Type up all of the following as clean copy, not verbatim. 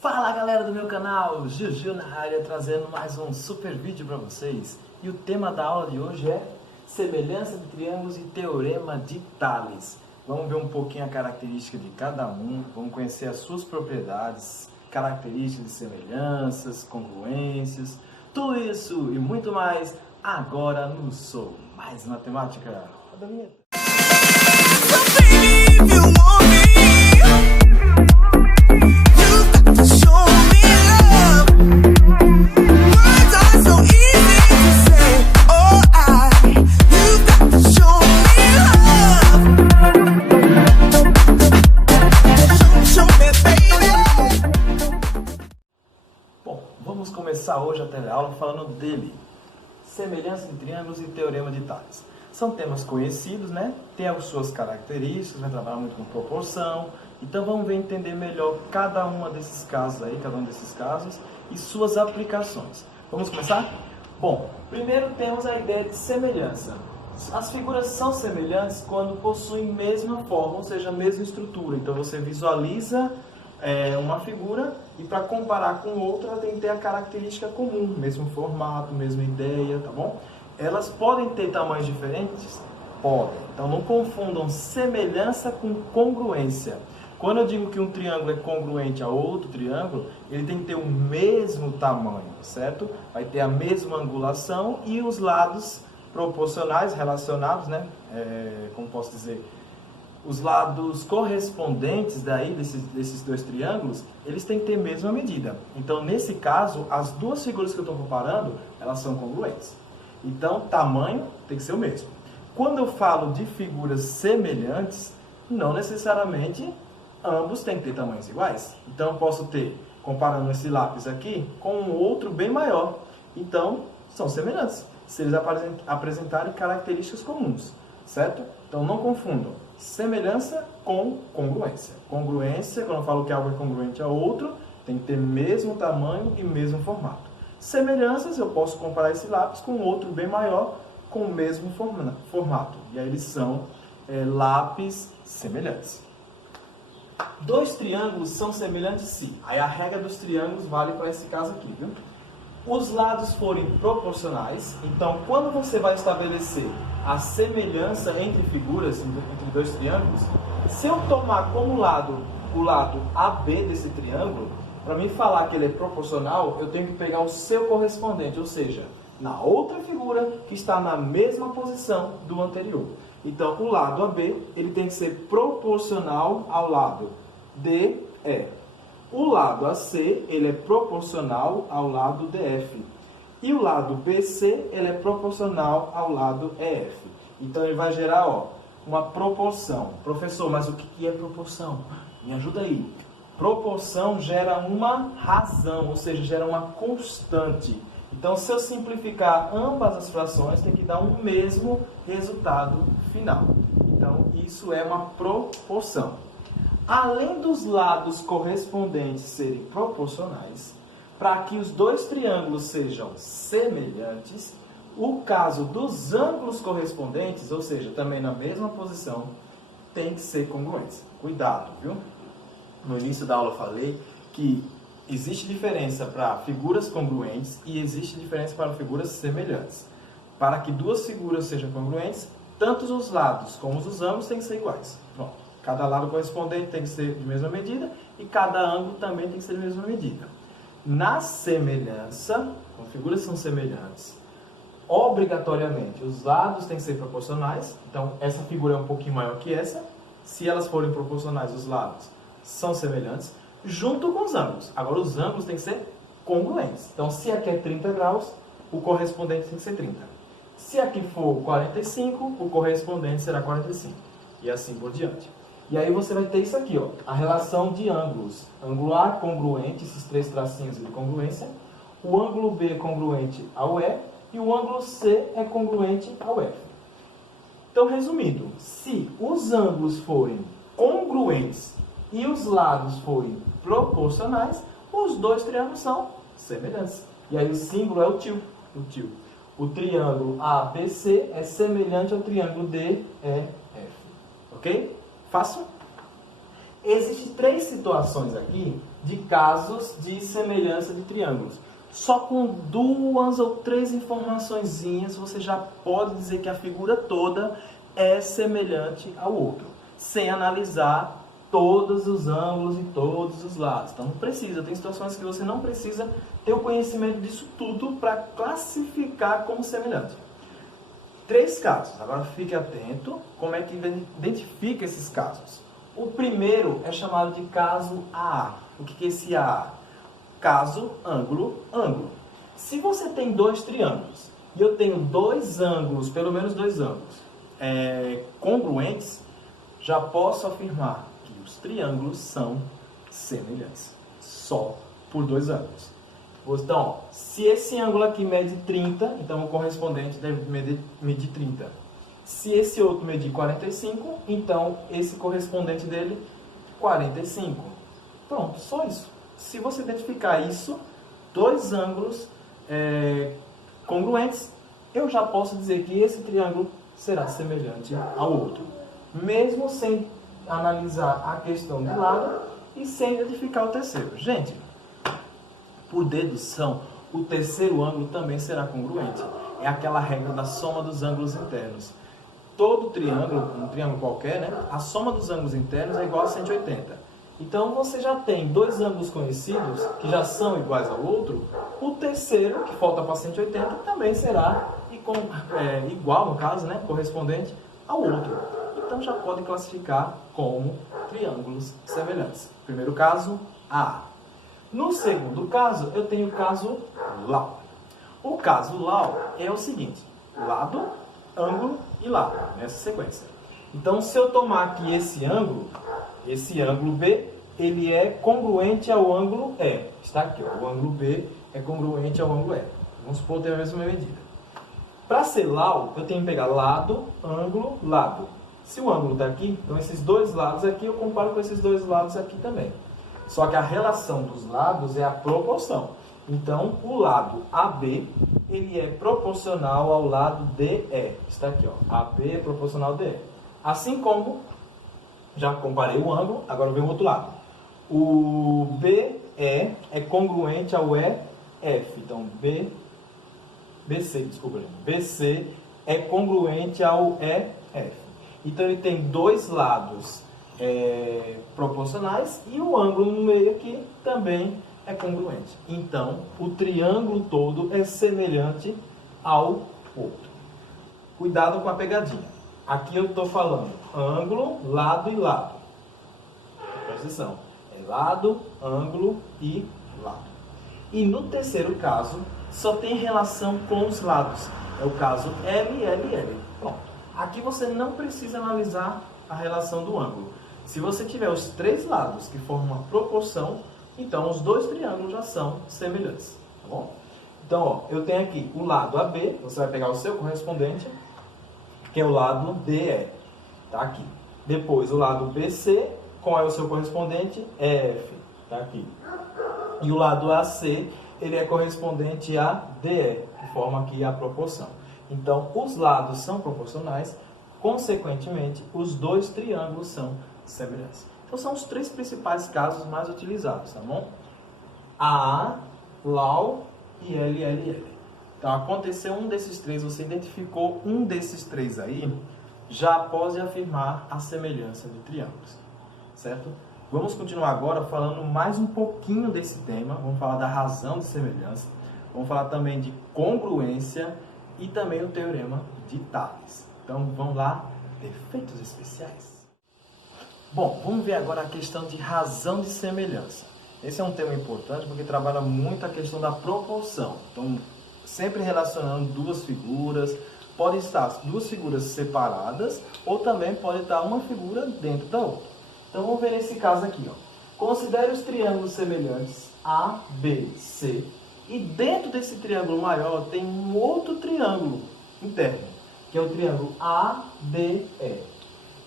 Fala galera do meu canal, Juju na área, trazendo mais um super vídeo para vocês. E o tema da aula de hoje é semelhança de triângulos e teorema de Tales. Vamos ver um pouquinho a característica de cada um, vamos conhecer as suas propriedades, características de semelhanças, congruências, tudo isso e muito mais agora no Sou Mais Matemática. Roda a vinheta. Vamos começar hoje a teleaula falando dele, semelhança de triângulos e teorema de Tales. São temas conhecidos, né? Tem as suas características, vai trabalhar muito com proporção. Então vamos ver entender melhor cada um desses casos e suas aplicações. Vamos começar? Bom, primeiro temos a ideia de semelhança. As figuras são semelhantes quando possuem mesma forma, ou seja, mesma estrutura. Então você visualiza uma figura e para comparar com outra ela tem que ter a característica comum, mesmo formato, mesma ideia, tá bom? Elas podem ter tamanhos diferentes? Podem. Então não confundam semelhança com congruência. Quando eu digo que um triângulo é congruente a outro triângulo, ele tem que ter o mesmo tamanho, certo? Vai ter a mesma angulação e os lados proporcionais, relacionados, né? Como posso dizer? Os lados correspondentes daí desses dois triângulos, eles têm que ter a mesma medida. Então, nesse caso, as duas figuras que eu estou comparando, elas são congruentes. Então, tamanho tem que ser o mesmo. Quando eu falo de figuras semelhantes, não necessariamente ambos têm que ter tamanhos iguais. Então, eu posso ter, comparando esse lápis aqui, com um outro bem maior. Então, são semelhantes, se eles apresentarem características comuns, certo? Então, não confundam semelhança com congruência. Congruência, quando eu falo que algo é congruente a outro, tem que ter mesmo tamanho e mesmo formato. Semelhanças, eu posso comparar esse lápis com outro bem maior, com o mesmo formato. E aí eles são lápis semelhantes. Dois triângulos são semelhantes sim. Aí a regra dos triângulos vale para esse caso aqui, viu? Os lados forem proporcionais, então quando você vai estabelecer a semelhança entre figuras, entre dois triângulos, se eu tomar como lado o lado AB desse triângulo, para mim falar que ele é proporcional, eu tenho que pegar o seu correspondente, ou seja, na outra figura que está na mesma posição do anterior. Então, o lado AB ele tem que ser proporcional ao lado DE. O lado AC ele é proporcional ao lado DF. E o lado BC ele é proporcional ao lado EF. Então ele vai gerar uma proporção. Professor, mas o que é proporção? Me ajuda aí. Proporção gera uma razão, ou seja, gera uma constante. Então se eu simplificar ambas as frações, tem que dar um mesmo resultado final. Então isso é uma proporção. Além dos lados correspondentes serem proporcionais, para que os dois triângulos sejam semelhantes, o caso dos ângulos correspondentes, ou seja, também na mesma posição, tem que ser congruentes. Cuidado, viu? No início da aula eu falei que existe diferença para figuras congruentes e existe diferença para figuras semelhantes. Para que duas figuras sejam congruentes, tanto os lados como os ângulos têm que ser iguais. Pronto. Cada lado correspondente tem que ser de mesma medida e cada ângulo também tem que ser de mesma medida. Na semelhança, quando figuras são semelhantes, obrigatoriamente os lados têm que ser proporcionais. Então, essa figura é um pouquinho maior que essa. Se elas forem proporcionais, os lados são semelhantes, junto com os ângulos. Agora, os ângulos têm que ser congruentes. Então, se aqui é 30 graus, o correspondente tem que ser 30. Se aqui for 45, o correspondente será 45. E assim por diante. E aí você vai ter isso aqui, a relação de ângulos. Ângulo A congruente, esses três tracinhos de congruência. O ângulo B congruente ao E. E o ângulo C é congruente ao F. Então, resumindo, se os ângulos forem congruentes e os lados forem proporcionais, os dois triângulos são semelhantes. E aí o símbolo é o tio. O triângulo ABC é semelhante ao triângulo DEF. Ok? Fácil? Existem 3 situações aqui de casos de semelhança de triângulos. Só com 2 ou 3 informaçõezinhas você já pode dizer que a figura toda é semelhante ao outro, sem analisar todos os ângulos e todos os lados. Então não precisa, tem situações que você não precisa ter o conhecimento disso tudo para classificar como semelhante. 3 casos, agora fique atento como é que identifica esses casos. O primeiro é chamado de caso AA. O que é esse AA? Caso, ângulo, ângulo. Se você tem 2 triângulos e eu tenho 2 ângulos, pelo menos 2 ângulos, congruentes, já posso afirmar que os triângulos são semelhantes, só por 2 ângulos. Então, ó, se esse ângulo aqui mede 30, então o correspondente deve medir 30. Se esse outro medir 45, então esse correspondente dele, 45. Pronto, só isso. Se você identificar isso, 2 ângulos congruentes, eu já posso dizer que esse triângulo será semelhante ao outro, mesmo sem analisar a questão de lado e sem identificar o terceiro. Gente, por dedução, o terceiro ângulo também será congruente. É aquela regra da soma dos ângulos internos. Todo triângulo, um triângulo qualquer, né, a soma dos ângulos internos é igual a 180. Então você já tem 2 ângulos conhecidos que já são iguais ao outro, o terceiro, que falta para 180, também será igual, no caso, né, correspondente ao outro. Então já pode classificar como triângulos semelhantes. Primeiro caso, A. No segundo caso, eu tenho o caso LAU. O caso LAU é o seguinte: lado, ângulo e lado, nessa sequência. Então, se eu tomar aqui esse ângulo B, ele é congruente ao ângulo E. Está aqui, ó, o ângulo B é congruente ao ângulo E. Vamos supor ter a mesma medida. Para ser LAU, eu tenho que pegar lado, ângulo, lado. Se o ângulo está aqui, então esses 2 lados aqui eu comparo com esses 2 lados aqui também. Só que a relação dos lados é a proporção. Então, o lado AB, ele é proporcional ao lado DE. Está aqui, ó, AB é proporcional a DE. Assim como, já comparei o ângulo, agora vem o outro lado. O BE é congruente ao EF. Então, BC é congruente ao EF. Então, ele tem 2 lados proporcionais e o ângulo no meio aqui também é congruente. Então, o triângulo todo é semelhante ao outro. Cuidado com a pegadinha. Aqui eu estou falando ângulo, lado e lado. Presta atenção. É lado, ângulo e lado. E no terceiro caso, só tem relação com os lados. É o caso LLL. Pronto. Aqui você não precisa analisar a relação do ângulo. Se você tiver os 3 lados que formam uma proporção, então os 2 triângulos já são semelhantes. Tá bom? Então, ó, eu tenho aqui o lado AB, você vai pegar o seu correspondente, que é o lado DE. Tá aqui. Depois o lado BC, qual é o seu correspondente? EF. Tá aqui. E o lado AC, ele é correspondente a DE, que forma aqui a proporção. Então, os lados são proporcionais, consequentemente, os 2 triângulos são semelhantes. Então, são os 3 principais casos mais utilizados, tá bom? AA, LAU e LLL. Então, aconteceu um desses 3, você identificou um desses 3 aí, já pode afirmar a semelhança de triângulos, certo? Vamos continuar agora falando mais um pouquinho desse tema, vamos falar da razão de semelhança, vamos falar também de congruência e também o teorema de Tales. Então, vamos lá, defeitos especiais. Bom, vamos ver agora a questão de razão de semelhança. Esse é um tema importante porque trabalha muito a questão da proporção. Então, sempre relacionando 2 figuras, pode estar 2 figuras separadas ou também pode estar uma figura dentro da outra. Então, vamos ver nesse caso aqui, ó. Considere os triângulos semelhantes A, B, C e dentro desse triângulo maior tem um outro triângulo interno, que é o triângulo ADE.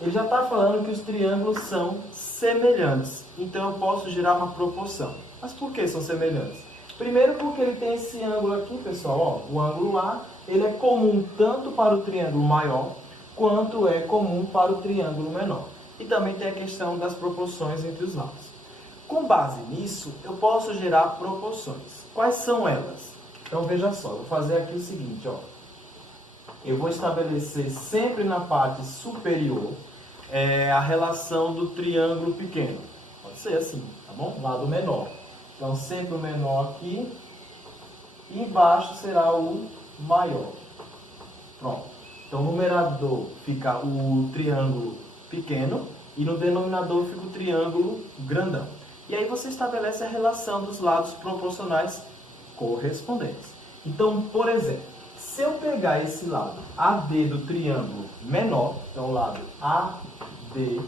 Ele já está falando que os triângulos são semelhantes, então eu posso gerar uma proporção. Mas por que são semelhantes? Primeiro porque ele tem esse ângulo aqui, pessoal, ó, o ângulo A, ele é comum tanto para o triângulo maior, quanto é comum para o triângulo menor. e também tem a questão das proporções entre os lados. Com base nisso, eu posso gerar proporções. Quais são elas? Então veja só, eu vou fazer aqui o seguinte, ó. Eu vou estabelecer sempre na parte superior a relação do triângulo pequeno. Pode ser assim, tá bom? Lado menor. Então sempre o menor aqui, e embaixo será o maior. Pronto. Então no numerador fica o triângulo pequeno e no denominador fica o triângulo grandão. E aí você estabelece a relação dos lados proporcionais correspondentes. Então, por exemplo, se eu pegar esse lado AD do triângulo menor, então o lado AD,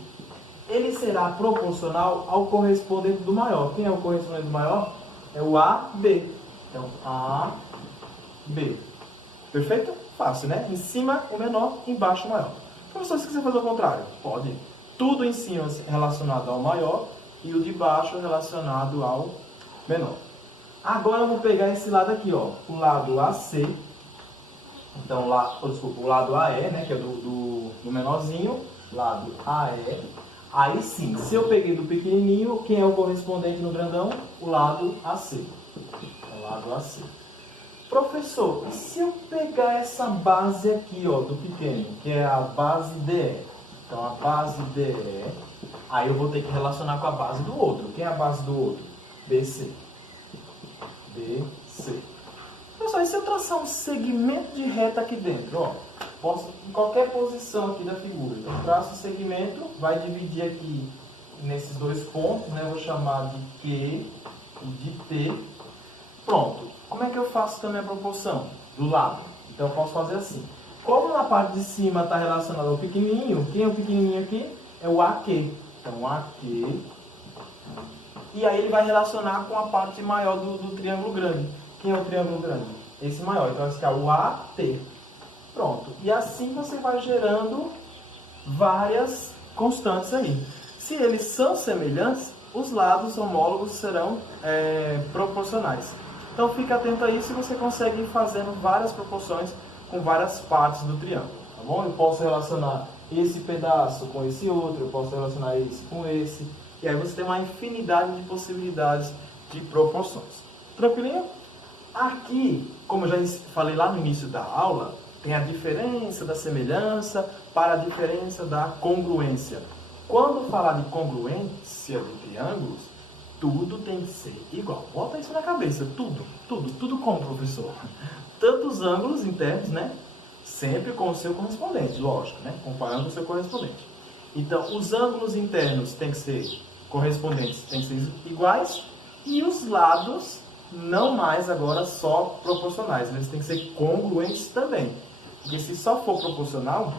ele será proporcional ao correspondente do maior. Quem é o correspondente do maior? É o AB. Então, AB. Perfeito? Fácil, né? Em cima o menor, embaixo o maior. Professor, se quiser fazer o contrário, pode. Tudo em cima relacionado ao maior e o de baixo relacionado ao menor. Agora eu vou pegar esse lado aqui, ó, o lado AC. Então, desculpa, o lado AE, né, que é do menorzinho, lado AE. Aí sim, se eu peguei do pequenininho, quem é o correspondente no grandão? O lado AC. O lado AC. Professor, e se eu pegar essa base aqui, ó, do pequeno, que é a base DE? Então, a base DE, aí eu vou ter que relacionar com a base do outro. Quem é a base do outro? BC. BC. Pessoal, e se eu traçar um segmento de reta aqui dentro? Ó, posso, em qualquer posição aqui da figura. Então, traço o segmento, vai dividir aqui nesses dois pontos, né? Eu vou chamar de Q e de T. Pronto. Como é que eu faço também a proporção? Do lado. Então, eu posso fazer assim. Como na parte de cima está relacionado ao pequenininho, quem é o pequenininho aqui? É o AQ. Então, AQ. E aí ele vai relacionar com a parte maior do triângulo grande. Quem é o triângulo grande? Esse maior. Então vai ficar o AT. Pronto. E assim você vai gerando várias constantes aí. Se eles são semelhantes, os lados homólogos serão proporcionais. Então fique atento a isso e você consegue ir fazendo várias proporções com várias partes do triângulo. Tá bom? Eu posso relacionar esse pedaço com esse outro, eu posso relacionar esse com esse. E aí você tem uma infinidade de possibilidades de proporções. Tranquilinho? Aqui, como eu já falei lá no início da aula, tem a diferença da semelhança para a diferença da congruência. Quando falar de congruência de triângulos, tudo tem que ser igual. Bota isso na cabeça, tudo como, professor. Tanto os ângulos internos, né? Sempre com o seu correspondente, lógico, né? Comparando com o seu correspondente. Então, os ângulos internos têm que ser correspondentes, têm que ser iguais, e os lados não mais agora só proporcionais, eles têm que ser congruentes também. Porque se só for proporcional,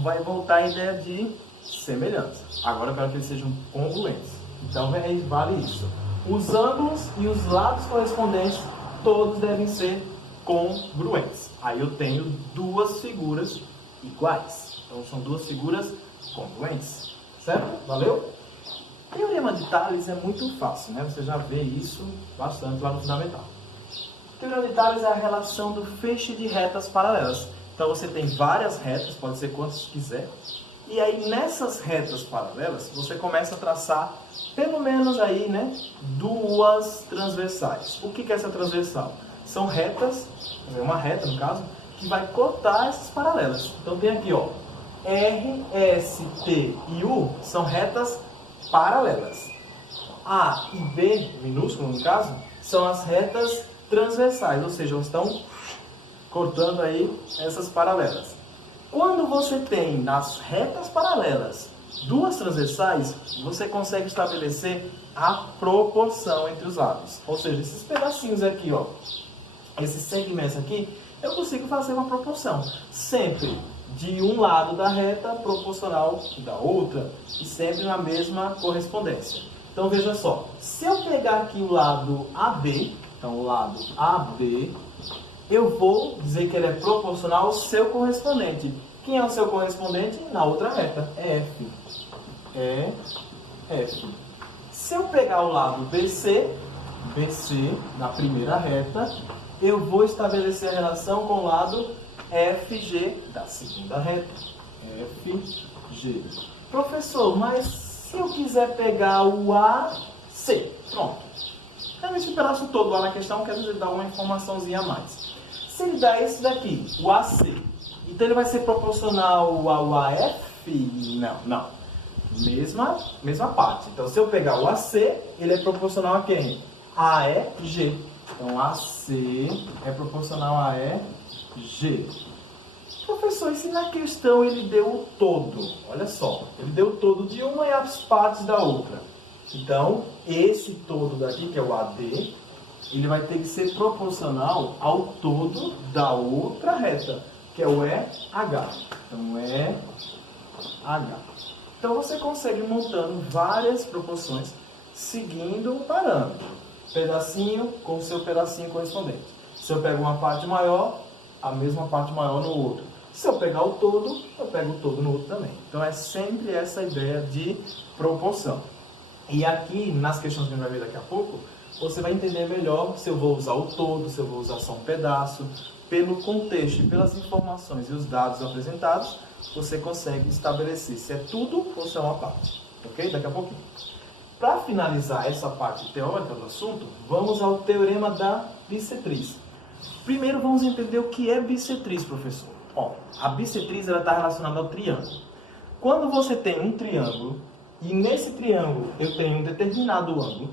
vai voltar a ideia de semelhança. Agora eu quero que eles sejam congruentes. Então vale isso. Os ângulos e os lados correspondentes, todos devem ser congruentes. Aí eu tenho duas figuras iguais. Então são duas figuras congruentes. Certo? Valeu? O teorema de Tales é muito fácil, né? Você já vê isso bastante lá no fundamental. O teorema de Tales é a relação do feixe de retas paralelas. Então você tem várias retas, pode ser quantas quiser. E aí nessas retas paralelas, você começa a traçar pelo menos aí, né, duas transversais. O que é essa transversal? São retas, uma reta no caso, que vai cortar essas paralelas. Então tem aqui, ó, R, S, T e U são retas paralelas. A e B, minúsculo no caso, são as retas transversais, ou seja, estão cortando aí essas paralelas. Quando você tem nas retas paralelas duas transversais, você consegue estabelecer a proporção entre os lados. Ou seja, esses pedacinhos aqui, ó, esses segmentos aqui, eu consigo fazer uma proporção. Sempre de um lado da reta proporcional da outra e sempre na mesma correspondência. Então veja só, se eu pegar aqui o lado AB, então o lado AB, eu vou dizer que ele é proporcional ao seu correspondente. Quem é o seu correspondente? Na outra reta, é F. É F. Se eu pegar o lado BC, na primeira reta, eu vou estabelecer a relação com o lado FG da segunda reta. FG. Professor, mas se eu quiser pegar o AC, pronto. Então, esse pedaço todo lá na questão quer dizer dar uma informaçãozinha a mais. Se ele dá esse daqui, o AC, então ele vai ser proporcional ao AF? Não. Mesma parte. Então, se eu pegar o AC, ele é proporcional a quem? A EG. Então, AC é proporcional a EG. Professor, e se na questão ele deu o todo? Olha só, ele deu o todo de uma e as partes da outra. Então, esse todo daqui, que é o AD, ele vai ter que ser proporcional ao todo da outra reta, que é o EH. Então, EH. Então, você consegue ir montando várias proporções seguindo um parâmetro. Pedacinho com o seu pedacinho correspondente. Se eu pego uma parte maior, a mesma parte maior no outro. Se eu pegar o todo, eu pego o todo no outro também. Então, é sempre essa ideia de proporção. E aqui, nas questões que a gente vai ver daqui a pouco, você vai entender melhor se eu vou usar o todo, se eu vou usar só um pedaço. Pelo contexto e pelas informações e os dados apresentados, você consegue estabelecer se é tudo ou se é uma parte. Ok? Daqui a pouquinho. Para finalizar essa parte teórica do assunto, vamos ao teorema da bissetriz. Primeiro, vamos entender o que é bissetriz, professor. Ó, a bissetriz está relacionada ao triângulo. Quando você tem um triângulo, e nesse triângulo eu tenho um determinado ângulo,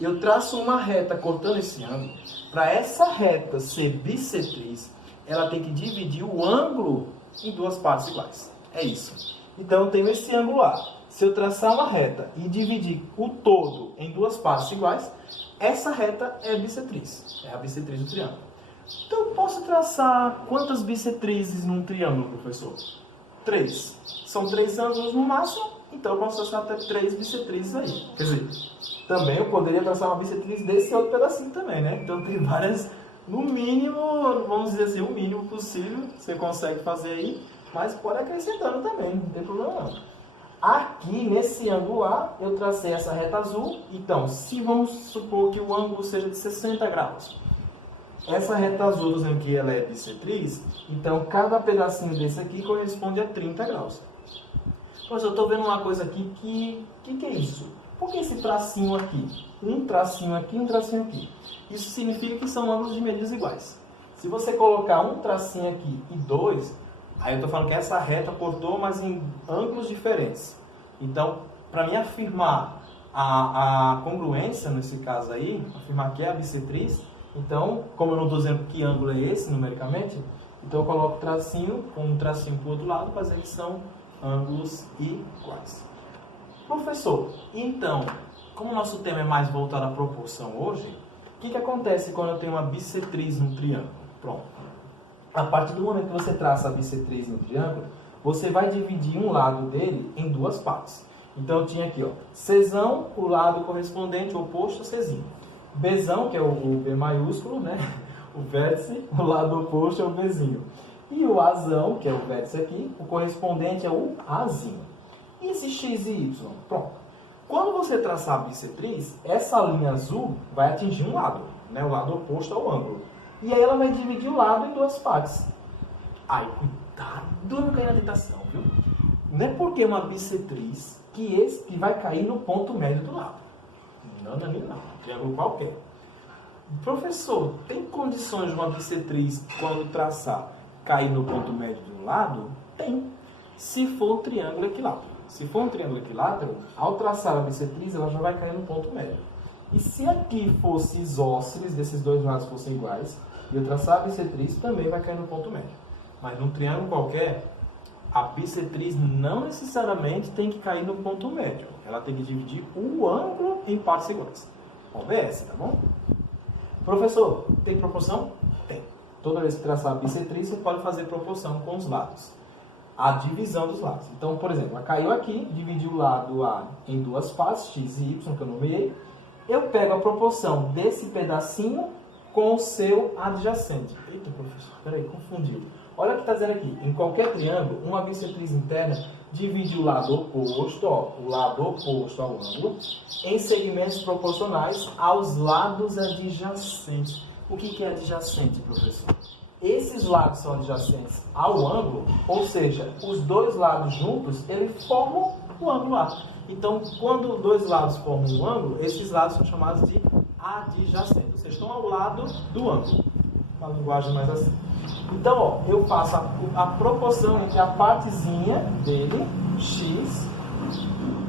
eu traço uma reta cortando esse ângulo. Para essa reta ser bissetriz, ela tem que dividir o ângulo em duas partes iguais. É isso. Então eu tenho esse ângulo A. Se eu traçar uma reta e dividir o todo em duas partes iguais, essa reta é bissetriz. É a bissetriz do triângulo. Então eu posso traçar quantas bissetrizes num triângulo, professor? 3. São 3 ângulos no máximo, então eu posso traçar até 3 bissetrizes aí. Quer dizer, também eu poderia traçar uma bissetriz desse outro pedacinho também, né? Então tem várias, no mínimo, vamos dizer assim, o mínimo possível, você consegue fazer aí, mas pode acrescentando também, não tem problema não. Aqui, nesse ângulo A, eu tracei essa reta azul. Então, se vamos supor que o ângulo seja de 60 graus. Essa reta azul, dizendo que ela é bissetriz, então cada pedacinho desse aqui corresponde a 30 graus. Pois eu estou vendo uma coisa aqui que é isso? Por que esse tracinho aqui? Um tracinho aqui, um tracinho aqui. Isso significa que são ângulos de medidas iguais. Se você colocar um tracinho aqui e 2, aí eu estou falando que essa reta cortou, mas em ângulos diferentes. Então, para mim afirmar a congruência, nesse caso aí, afirmar que é a bissetriz, então, como eu não estou dizendo que ângulo é esse numericamente, então eu coloco tracinho com um tracinho para o outro lado para dizer que são ângulos iguais. Professor, então, como o nosso tema é mais voltado à proporção hoje, o que acontece quando eu tenho uma bissetriz num triângulo? Pronto. A partir do momento que você traça a bissetriz no triângulo, você vai dividir um lado dele em duas partes. Então eu tinha aqui, ó, Czão, o lado correspondente, oposto a Czinho. Bzão, que é o B maiúsculo, né? O vértice, o lado oposto é o Bzinho. E o Azão, que é o vértice aqui, o correspondente é o Azinho. E esse X e Y? Pronto. Quando você traçar a bissetriz, essa linha azul vai atingir um lado, né? O lado oposto ao ângulo. E aí ela vai dividir o lado em duas partes. Aí, cuidado, não cair na tentação, viu? Não é porque é uma bissetriz que vai cair no ponto médio do lado. Não. Triângulo qualquer. Professor, tem condições de uma bissetriz, quando traçar, cair no ponto médio do lado? Tem. Se for um triângulo equilátero. Se for um triângulo equilátero, ao traçar a bissetriz, ela já vai cair no ponto médio. E se aqui fosse isósceles, desses dois lados fossem iguais, e eu traçar a bissetriz, também vai cair no ponto médio. Mas num triângulo qualquer, a bissetriz não necessariamente tem que cair no ponto médio. Ela tem que dividir o ângulo em partes iguais. OBS, tá bom? Professor, tem proporção? Tem. Toda vez que traçar a bissetriz, você pode fazer proporção com os lados. A divisão dos lados. Então, por exemplo, ela caiu aqui, dividiu o lado A em duas partes, x e y, que eu nomeei. Eu pego a proporção desse pedacinho com o seu adjacente. Eita, professor, peraí, confundiu. Olha o que está dizendo aqui. Em qualquer triângulo, uma bissetriz interna divide o lado oposto, ó, o lado oposto ao ângulo, em segmentos proporcionais aos lados adjacentes. O que é adjacente, professor? Esses lados são adjacentes ao ângulo, ou seja, os dois lados juntos, eles formam o ângulo A. Então, quando dois lados formam um ângulo, esses lados são chamados de adjacentes, ou seja, estão ao lado do ângulo. Uma linguagem mais assim. Então, ó, eu faço a proporção entre a partezinha dele, x,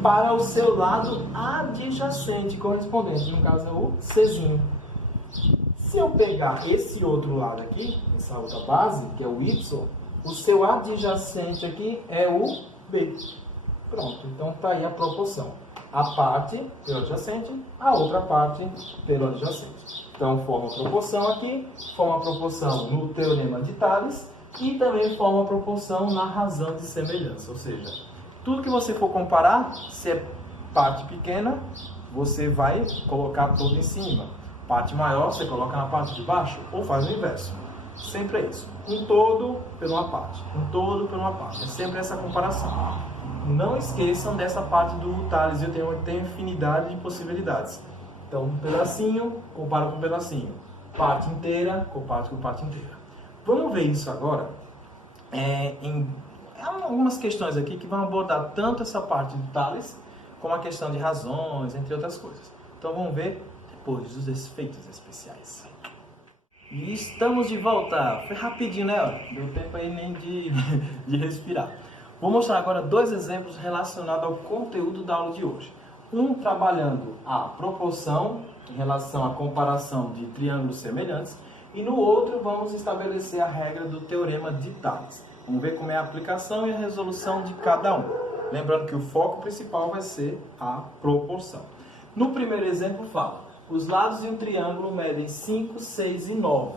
para o seu lado adjacente correspondente, no caso é o Czinho. Se eu pegar esse outro lado aqui, essa outra base, que é o y, o seu adjacente aqui é o b. Pronto, então está aí a proporção. A parte pelo adjacente, a outra parte pelo adjacente. Então, forma proporção aqui, forma proporção no teorema de Tales e também forma proporção na razão de semelhança. Ou seja, tudo que você for comparar, se é parte pequena, você vai colocar tudo em cima. Parte maior, você coloca na parte de baixo ou faz o inverso. Sempre é isso. Um todo por uma parte. Um todo por uma parte. É sempre essa comparação. Não esqueçam dessa parte do Tales. Eu tenho infinidade de possibilidades. Então, um pedacinho, compara com um pedacinho. Parte inteira, compara com parte inteira. Vamos ver isso agora em algumas questões aqui que vão abordar tanto essa parte do Tales como a questão de razões, entre outras coisas. Então, vamos ver depois dos efeitos especiais. E estamos de volta. Foi rapidinho, né? Deu tempo aí nem de respirar. Vou mostrar agora dois exemplos relacionados ao conteúdo da aula de hoje. Um trabalhando a proporção em relação à comparação de triângulos semelhantes e no outro vamos estabelecer a regra do teorema de Tales. Vamos ver como é a aplicação e a resolução de cada um. Lembrando que o foco principal vai ser a proporção. No primeiro exemplo fala: os lados de um triângulo medem 5, 6 e 9.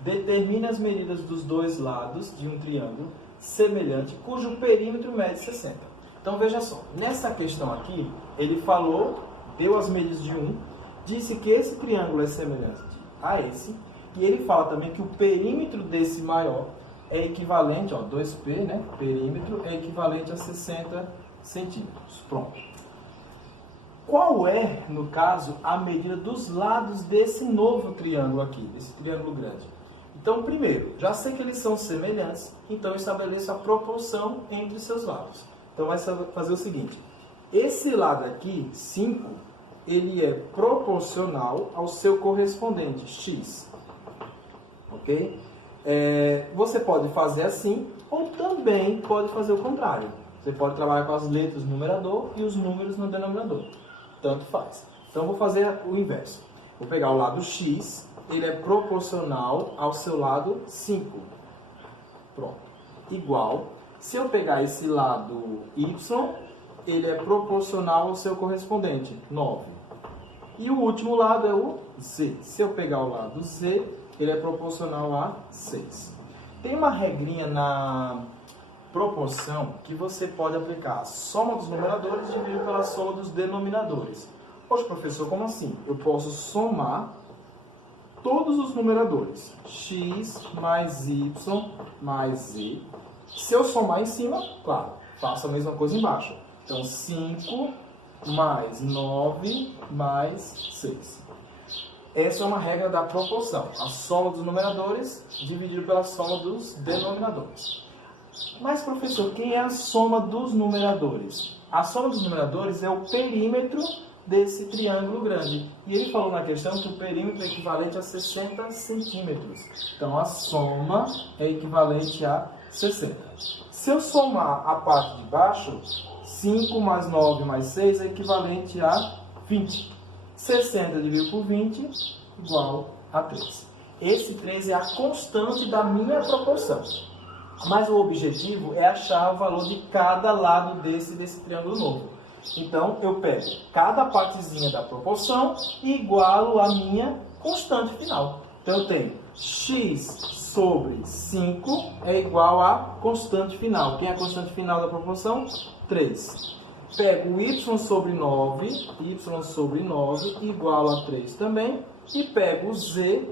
Determine as medidas dos dois lados de um triângulo semelhante, cujo perímetro mede 60. Então, veja só. Nessa questão aqui, ele falou, deu as medidas de um, disse que esse triângulo é semelhante a esse, e ele fala também que o perímetro desse maior é equivalente, ó, 2P, né? Perímetro é equivalente a 60 centímetros. Pronto. Qual é, no caso, a medida dos lados desse novo triângulo aqui, desse triângulo grande? Então, primeiro, já sei que eles são semelhantes, então estabeleço a proporção entre seus lados. Então, vai fazer o seguinte: esse lado aqui, 5, ele é proporcional ao seu correspondente, x. Ok? Você pode fazer assim, ou também pode fazer o contrário. Você pode trabalhar com as letras no numerador e os números no denominador. Tanto faz. Então, vou fazer o inverso. Vou pegar o lado x, ele é proporcional ao seu lado 5. Pronto. Igual. Se eu pegar esse lado y, ele é proporcional ao seu correspondente, 9. E o último lado é o z. Se eu pegar o lado z, ele é proporcional a 6. Tem uma regrinha na proporção que você pode aplicar a soma dos numeradores dividido pela soma dos denominadores. Poxa, professor, como assim? Eu posso somar todos os numeradores, x mais y mais z. Se eu somar em cima, claro, faço a mesma coisa embaixo. Então, 5 mais 9 mais 6. Essa é uma regra da proporção. A soma dos numeradores dividido pela soma dos denominadores. Mas, professor, quem é a soma dos numeradores? A soma dos numeradores é o perímetro desse triângulo grande. E ele falou na questão que o perímetro é equivalente a 60 centímetros. Então, a soma é equivalente a 60. Se eu somar a parte de baixo, 5 mais 9 mais 6 é equivalente a 20. 60 dividido por 20 igual a 3. Esse 3 é a constante da minha proporção. Mas o objetivo é achar o valor de cada lado desse triângulo novo. Então, eu pego cada partezinha da proporção e igualo a minha constante final. Então, eu tenho x sobre 5 é igual a constante final. Quem é a constante final da proporção? 3. Pego o y sobre 9 igual a 3 também. E pego o z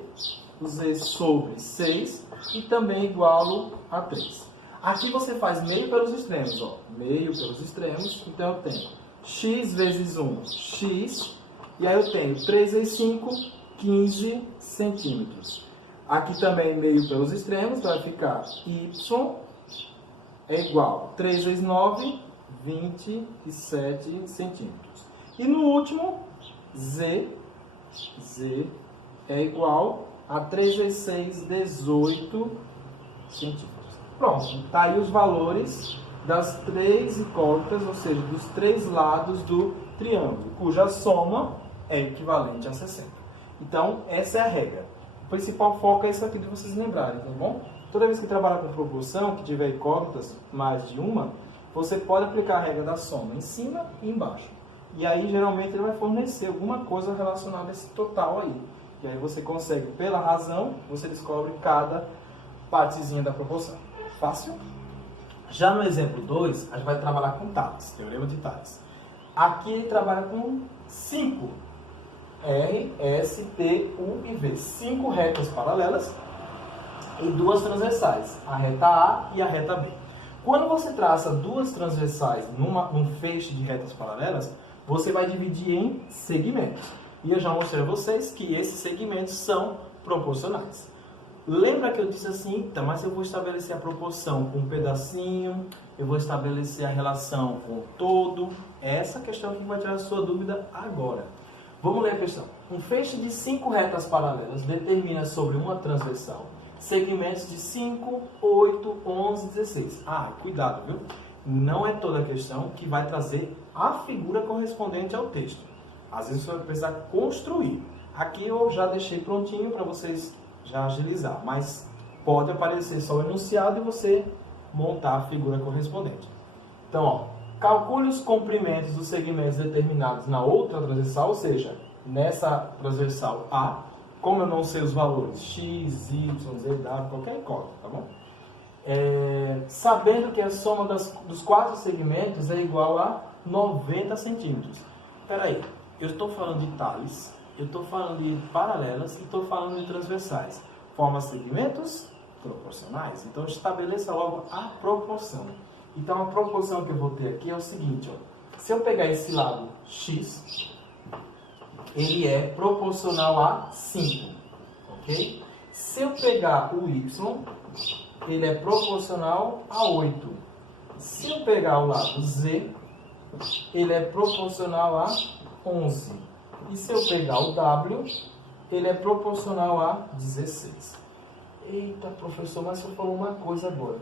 sobre 6 e também igualo a 3. Aqui você faz meio pelos extremos, ó. Meio pelos extremos, então eu tenho x vezes 1, x, e aí eu tenho 3 vezes 5, 15 centímetros. Aqui também meio pelos extremos, vai ficar y é igual a 3 vezes 9, 27 centímetros. E no último, Z é igual a 3 vezes 6, 18 centímetros. Pronto, está aí os valores das três incógnitas, ou seja, dos três lados do triângulo, cuja soma é equivalente a 60. Então, essa é a regra. O principal foco é isso aqui de vocês lembrarem, tá bom? Toda vez que trabalhar com proporção, que tiver incógnitas, mais de uma, você pode aplicar a regra da soma em cima e embaixo. E aí, geralmente, ele vai fornecer alguma coisa relacionada a esse total aí. E aí você consegue, pela razão, você descobre cada partezinha da proporção. Fácil? Já no exemplo 2, a gente vai trabalhar com Tales, teorema de Tales. Aqui ele trabalha com 5. R, S, T, U e V. 5 retas paralelas e 2 transversais, a reta A e a reta B. Quando você traça 2 transversais num feixe de retas paralelas, você vai dividir em segmentos. E eu já mostrei a vocês que esses segmentos são proporcionais. Lembra que eu disse assim, tá, mas eu vou estabelecer a proporção com um pedacinho, eu vou estabelecer a relação com o todo. É essa questão que vai tirar a sua dúvida agora. Vamos ler a questão. Um feixe de 5 retas paralelas determina sobre uma transversal segmentos de 5, 8, 11, 16. Ah, cuidado, viu? Não é toda a questão que vai trazer a figura correspondente ao texto. Às vezes você vai precisar construir. Aqui eu já deixei prontinho para vocês já agilizar, mas pode aparecer só o enunciado e você montar a figura correspondente. Então, ó, calcule os comprimentos dos segmentos determinados na outra transversal, ou seja, nessa transversal A, como eu não sei os valores x, y, z, w, qualquer incógnita, tá bom? Sabendo que a soma dos 4 segmentos é igual a 90 centímetros. Espera aí, eu estou falando de Tales, eu estou falando de paralelas e estou falando de transversais. Forma segmentos proporcionais. Então, estabeleça logo a proporção. Então, a proporção que eu vou ter aqui é o seguinte, ó. Se eu pegar esse lado x, ele é proporcional a 5, ok? Se eu pegar o y, ele é proporcional a 8. Se eu pegar o lado z, ele é proporcional a 11. E se eu pegar o w, ele é proporcional a 16. Eita, professor, mas você falou uma coisa agora.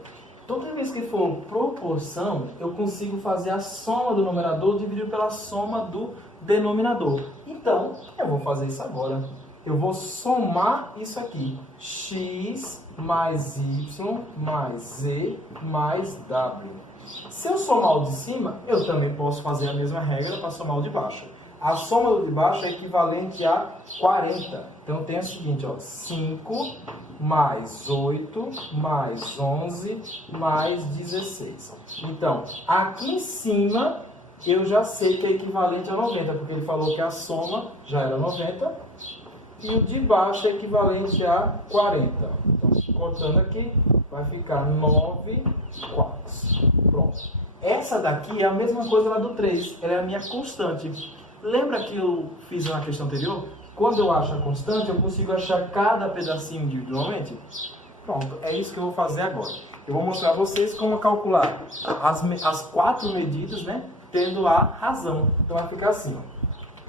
Toda vez que for proporção, eu consigo fazer a soma do numerador dividido pela soma do denominador. Então, eu vou fazer isso agora. Eu vou somar isso aqui. X mais y mais z mais w. Se eu somar o de cima, eu também posso fazer a mesma regra para somar o de baixo. A soma do de baixo é equivalente a 40. Então, tem o seguinte, ó, 5 mais 8 mais 11 mais 16. Então, aqui em cima, eu já sei que é equivalente a 90, porque ele falou que a soma já era 90. E o de baixo é equivalente a 40. Então, contando aqui, vai ficar 9 quartos. Pronto. Essa daqui é a mesma coisa lá do 3. Ela é a minha constante. Lembra que eu fiz na questão anterior? Quando eu acho a constante, eu consigo achar cada pedacinho individualmente? Pronto, é isso que eu vou fazer agora. Eu vou mostrar a vocês como calcular as 4 medidas, né? Tendo a razão. Então vai ficar assim, ó.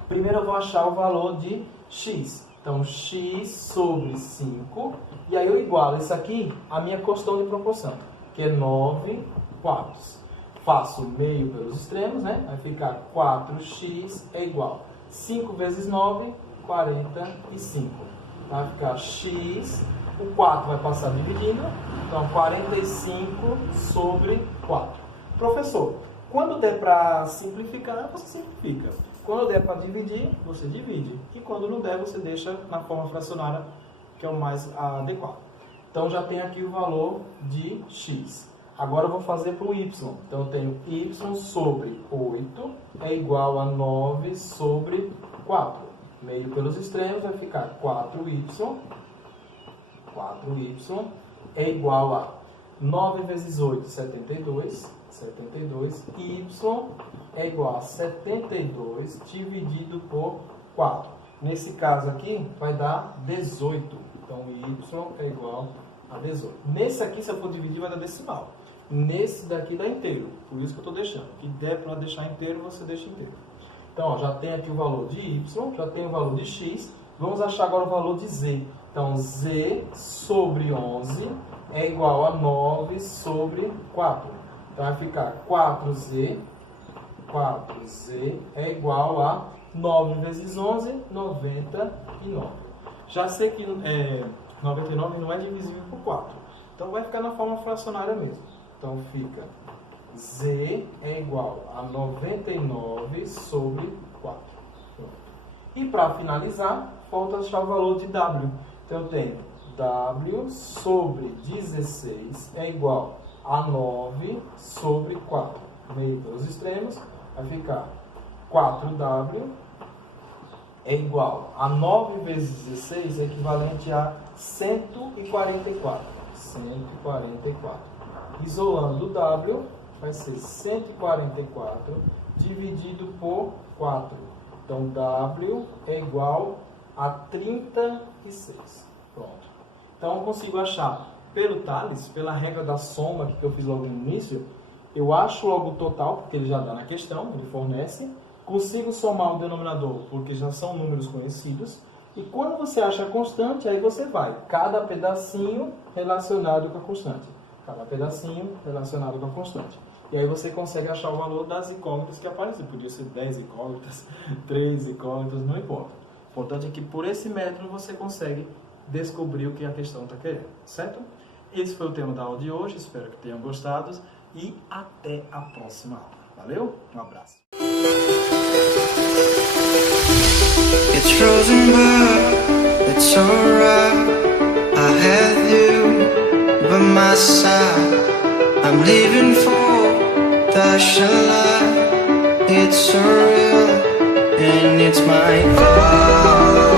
Primeiro eu vou achar o valor de x. Então, x sobre 5. E aí eu igualo isso aqui à minha constante de proporção, que é 9 quartos. Faço meio pelos extremos, né? Vai ficar 4x é igual. 5 vezes 9, 45. Vai ficar x, o 4 vai passar dividindo. Então, 45 sobre 4. Professor, quando der para simplificar, você simplifica. Quando der para dividir, você divide. E quando não der, você deixa na forma fracionária, que é o mais adequado. Então, já tenho aqui o valor de x. Agora eu vou fazer para o y. Então, eu tenho y sobre 8 é igual a 9 sobre 4. Meio pelos extremos vai ficar 4y. 4y é igual a 9 vezes 8, 72. 72. Y é igual a 72 dividido por 4. Nesse caso aqui, vai dar 18. Então, y é igual a 18. Nesse aqui, se eu for dividir, vai dar decimal. nesse daqui dá inteiro. Por isso que eu estou deixando. O que der para deixar inteiro, você deixa inteiro. Então, ó, já tem aqui o valor de y, já tem o valor de x. Vamos achar agora o valor de z. Então, z sobre 11 é igual a 9 sobre 4. Então, vai ficar 4z é igual a 9 vezes 11, 99. Já sei que 99 não é divisível por 4. Então, vai ficar na forma fracionária mesmo. Então, fica z é igual a 99 sobre 4. Pronto. E para finalizar, falta achar o valor de w. Então, eu tenho w sobre 16 é igual a 9 sobre 4. Meio pelos extremos, vai ficar 4w é igual a 9 vezes 16 é equivalente a 144. 144. Isolando o w, vai ser 144 dividido por 4. Então, w é igual a 36. Pronto. Então, eu consigo achar pelo Tales, pela regra da soma que eu fiz logo no início, eu acho logo o total, porque ele já dá na questão, ele fornece. Consigo somar o denominador, porque já são números conhecidos. E quando você acha a constante, aí você vai. Cada pedacinho relacionado com a constante. Cada pedacinho relacionado com a constante. E aí você consegue achar o valor das incógnitas que aparecem. Podia ser 10 incógnitas, 3 incógnitas, não importa. O importante é que por esse método você consegue descobrir o que a questão está querendo, certo? Esse foi o tema da aula de hoje, espero que tenham gostado e até a próxima aula. Valeu? Um abraço. It's frozen but it's alright. I have you by my side. I'm living for the sunlight. It's surreal and it's my fault.